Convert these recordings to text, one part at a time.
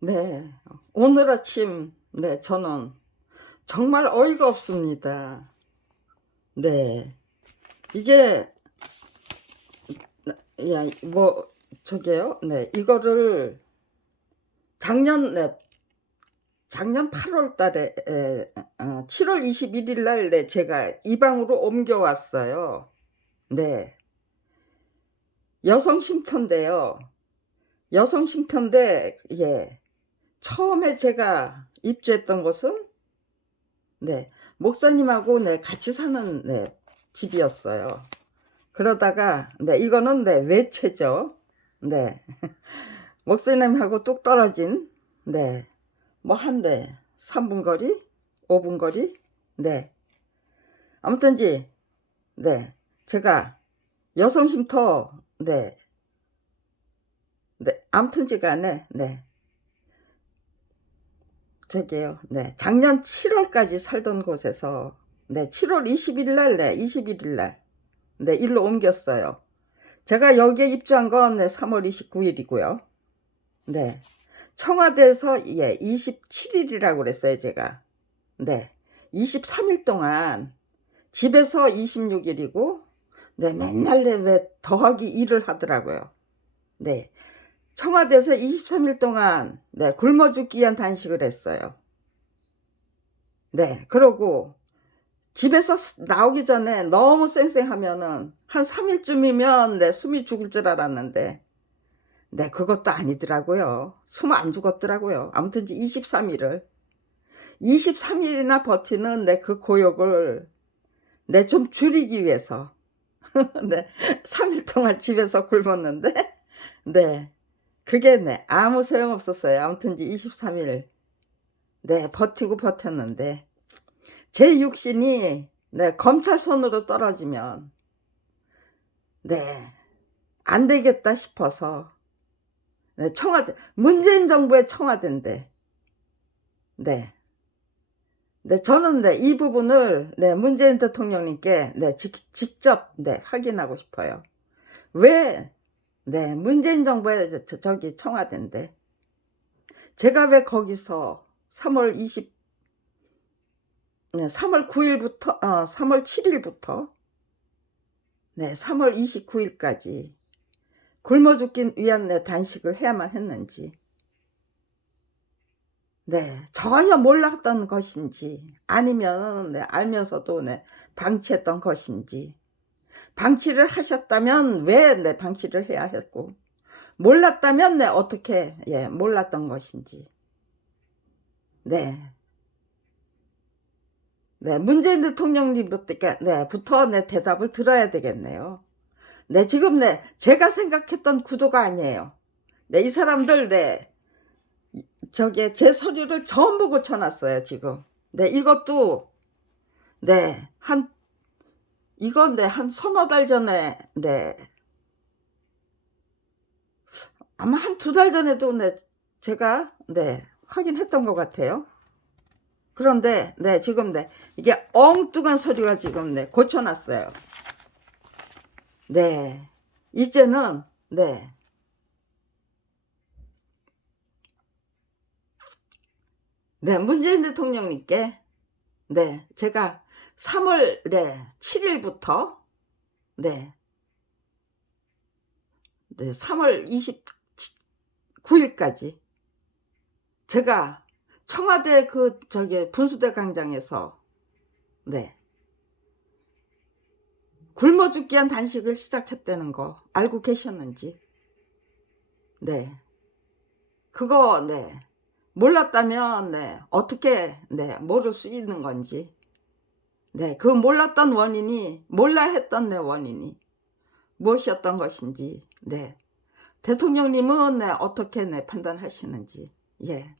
네. 오늘 아침, 네, 저는 정말 어이가 없습니다. 네. 이게, 야, 뭐, 저게요? 네. 이거를 작년, 네. 작년 8월 달에, 에, 어, 7월 21일 날, 네, 제가 이 방으로 옮겨왔어요. 네. 여성 쉼터인데요. 여성 쉼터인데, 예. 처음에 제가 입주했던 곳은 네 목사님하고 네 같이 사는 네 집이었어요. 그러다가 네 이거는 네 외채죠. 네 목사님하고 뚝 떨어진 네 뭐 한대 3분 거리, 5분 거리 네 아무튼지 네 제가 여성 쉼터 네 네, 아무튼지 간에 네 저기요. 네. 작년 7월까지 살던 곳에서 네, 7월 20일 날, 네, 21일 날. 네, 일로 옮겼어요. 제가 여기에 입주한 건 네, 3월 29일이고요. 네. 청와대에서 예, 27일이라고 그랬어요, 제가. 네. 23일 동안 집에서 26일이고 네, 맨날 네, 왜 더하기 1을 하더라고요. 네. 청와대에서 23일 동안 네, 굶어 죽기 위한 단식을 했어요. 네, 그러고 집에서 나오기 전에 너무 쌩쌩하면은 한 3일쯤이면 네, 숨이 죽을 줄 알았는데 네, 그것도 아니더라고요. 숨 안 죽었더라고요. 아무튼 23일을 23일이나 버티는 네, 그 고역을 네, 좀 줄이기 위해서 네, 3일 동안 집에서 굶었는데 네, 그게 네, 아무 소용 없었어요. 아무튼 이제 23일 네, 버티고 버텼는데 제 육신이 네, 검찰 손으로 떨어지면 네, 안 되겠다 싶어서 네, 청와대 문재인 정부의 청와대인데 네. 네, 저는 네, 이 부분을 네, 문재인 대통령님께 네, 직, 직접 네, 확인하고 싶어요. 왜 네, 문재인 정부의 저, 저기 청와대인데. 제가 왜 거기서 3월 20 네, 3월 9일부터 어, 3월 7일부터 네, 3월 29일까지 굶어 죽기 위한 네, 단식을 해야만 했는지. 네, 전혀 몰랐던 것인지 아니면 네, 알면서도 네, 방치했던 것인지 방치를 하셨다면 왜 네, 방치를 해야 했고 몰랐다면 네, 어떻게 예, 몰랐던 것인지 네. 네, 문재인 대통령님부터 네, 네, 대답을 들어야 되겠네요. 네, 지금 네, 제가 생각했던 구도가 아니에요. 네, 이 사람들 네, 저기 제 서류를 전부 고쳐놨어요, 지금. 네, 이것도 네, 한 이건 네, 한 서너 달 전에 네. 아마 한 두 달 전에도 네, 제가 네, 확인했던 것 같아요. 그런데 네, 지금 네, 이게 엉뚱한 서류가 지금 네, 고쳐놨어요. 네, 이제는 네, 네, 문재인 대통령님께 네, 제가 3월 네, 7일부터 네. 네, 3월 29일까지 제가 청와대 그 저기 분수대 광장에서 네. 굶어 죽기 위한 단식을 시작했다는 거 알고 계셨는지? 네. 그거 네. 몰랐다면 네. 어떻게 네, 모를 수 있는 건지. 네, 그 몰랐던 원인이 몰라 했던 내 원인이 무엇이었던 것인지 네 대통령님은 네 어떻게 네 판단하시는지 예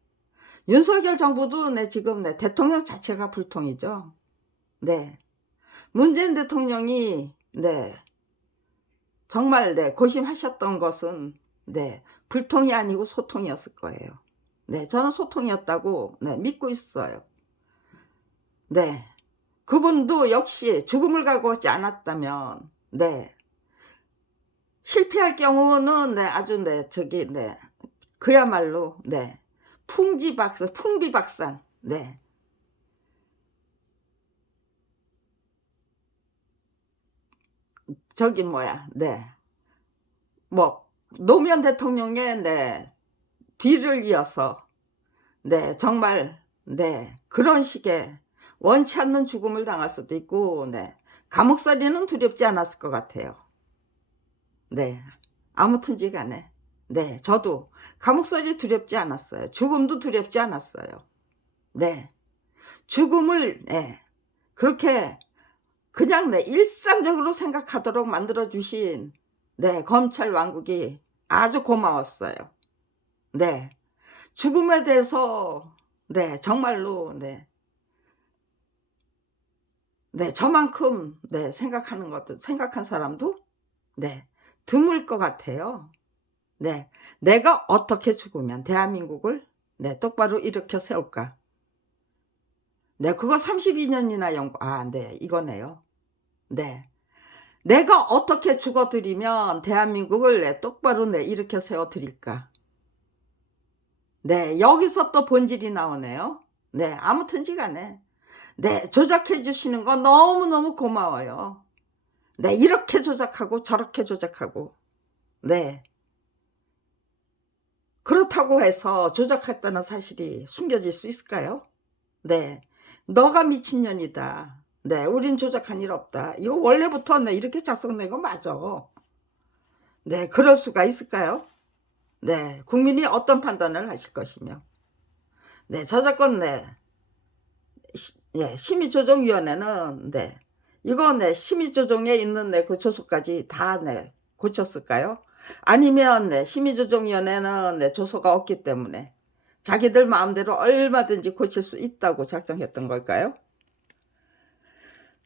윤석열 정부도 네 지금 네 대통령 자체가 불통이죠 네 문재인 대통령이 네 정말 네 고심하셨던 것은 네 불통이 아니고 소통이었을 거예요 네 저는 소통이었다고 네 믿고 있어요 네 그분도 역시 죽음을 각오하지 않았다면 네 실패할 경우는 네 아주 네 저기 네 그야말로 네 풍지박산, 풍비박산. 네. 저기 뭐야, 네. 뭐 노무현 대통령의 네 뒤를 이어서 네 정말 네 그런 식의 원치 않는 죽음을 당할 수도 있고 네 감옥살이는 두렵지 않았을 것 같아요. 네 아무튼지 간에 네 저도 감옥살이 두렵지 않았어요. 죽음도 두렵지 않았어요. 네 죽음을 네 그렇게 그냥 네 일상적으로 생각하도록 만들어 주신 네 검찰 왕국이 아주 고마웠어요. 네 죽음에 대해서 네 정말로 네 네, 저만큼 네, 생각하는 것도 생각한 사람도 네, 드물 것 같아요. 네, 내가 어떻게 죽으면 대한민국을 네, 똑바로 일으켜 세울까? 네, 그거 32년이나 연구. 아, 네, 이거네요. 네. 내가 어떻게 죽어드리면 대한민국을 네, 똑바로 네, 일으켜 세워 드릴까? 네, 여기서 또 본질이 나오네요. 네, 아무튼지 간에 네, 조작해 주시는 거 너무너무 고마워요. 네, 이렇게 조작하고 저렇게 조작하고. 네. 그렇다고 해서 조작했다는 사실이 숨겨질 수 있을까요? 네. 너가 미친년이다. 네, 우린 조작한 일 없다. 이거 원래부터 네, 이렇게 작성된 거 맞아. 네, 그럴 수가 있을까요? 네, 국민이 어떤 판단을 하실 것이며. 네, 저작권 네, 시, 예, 심의조정위원회는 네 이거 네 심의조정에 있는 네 그 조서까지 다 네 고쳤을까요? 아니면 네 심의조정위원회는 네 조서가 없기 때문에 자기들 마음대로 얼마든지 고칠 수 있다고 작정했던 걸까요?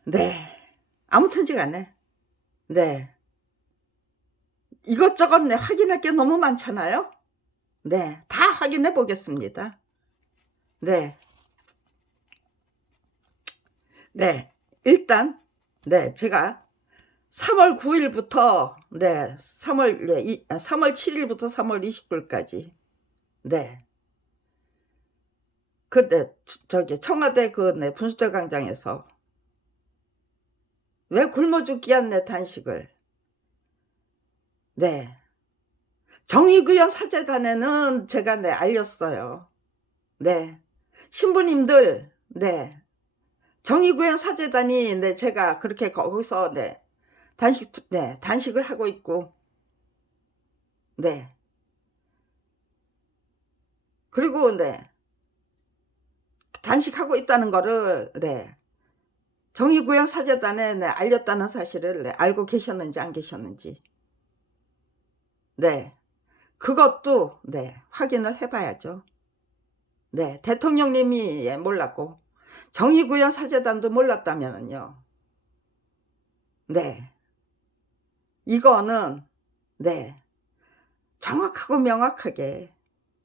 네 아무튼지 간에 네 이것저것 네 확인할 게 너무 많잖아요. 네 다 확인해 보겠습니다. 네. 네, 일단 네 제가 3월 9일부터 네 3월 네, 이, 3월 7일부터 3월 20일까지 네 그때 저기 청와대 그 네 분수대 광장에서 왜 굶어 죽기 한내 단식을 네. 정의구현 사재단에는 제가 네 알렸어요. 네. 신부님들 네. 정의구현 사재단이 네 제가 그렇게 거기서 네 단식 네 단식을 하고 있고 네. 그리고 네 단식하고 있다는 거를 네 정의구현 사재단에 네, 알렸다는 사실을 네, 알고 계셨는지 안 계셨는지 네 그것도 네 확인을 해봐야죠. 네 대통령님이 예, 몰랐고 정의구현 사재단도 몰랐다면은요. 네. 이거는 네. 정확하고 명확하게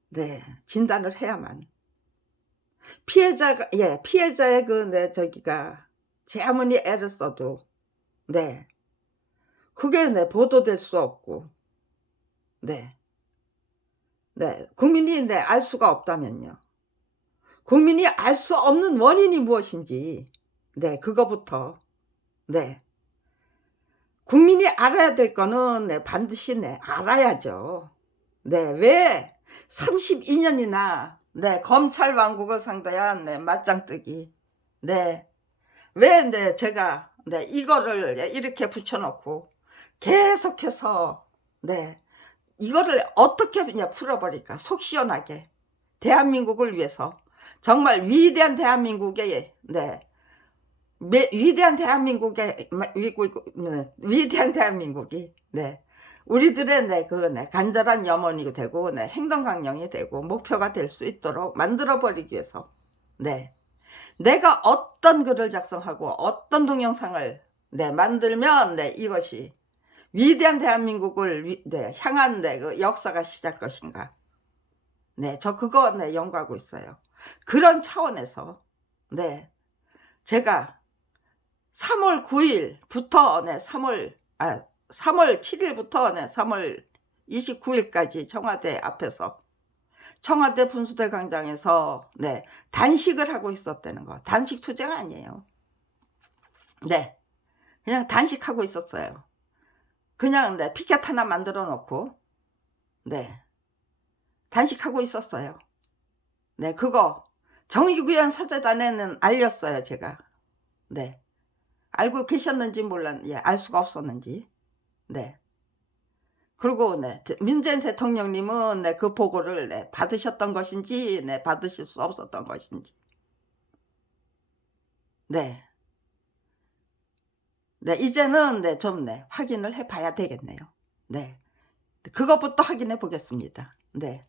네, 진단을 해야만 피해자가 예, 피해자의 그 네 저기가 제 아무리 애를 써도 네. 그게 네 보도될 수 없고 네. 네, 국민이 네, 알 수가 없다면요. 국민이 알 수 없는 원인이 무엇인지, 네, 그거부터, 네. 국민이 알아야 될 거는 네, 반드시 네, 알아야죠. 네, 왜 32년이나 네, 검찰 왕국을 상대한 네, 맞짱뜨기. 네. 왜 네, 제가 네, 이거를 이렇게 붙여놓고 계속해서 네, 이거를 어떻게 그냥 풀어버릴까? 속 시원하게. 대한민국을 위해서. 정말 위대한 대한민국의 네 위대한 대한민국의 위대한 대한민국이 네 우리들의 네그네 네, 간절한 염원이 되고 네 행동 강령이 되고 목표가 될 수 있도록 만들어 버리기 위해서 네 내가 어떤 글을 작성하고 어떤 동영상을 네 만들면 네 이것이 위대한 대한민국을 위, 네, 향한 네, 그 역사가 시작 것인가 네 저 그거 네 연구하고 있어요. 그런 차원에서 네 제가 3월 9일부터 네 3월 아 3월 7일부터 네 3월 29일까지 청와대 앞에서 청와대 분수대 광장에서 네 단식을 하고 있었다는 거. 단식 투쟁 아니에요. 네, 그냥 단식하고 있었어요. 그냥 네 피켓 하나 만들어 놓고 네 단식하고 있었어요. 네 그거 정의구현 사재단에는 알렸어요 제가. 네 알고 계셨는지 몰랐, 예, 알 수가 없었는지. 네. 그리고 네, 대- 문재인 대통령님은 네, 그 보고를 네, 받으셨던 것인지, 네, 받으실 수 없었던 것인지. 네. 네, 이제는 네, 좀 네, 확인을 해 봐야 되겠네요. 네. 그것부터 확인해 보겠습니다. 네.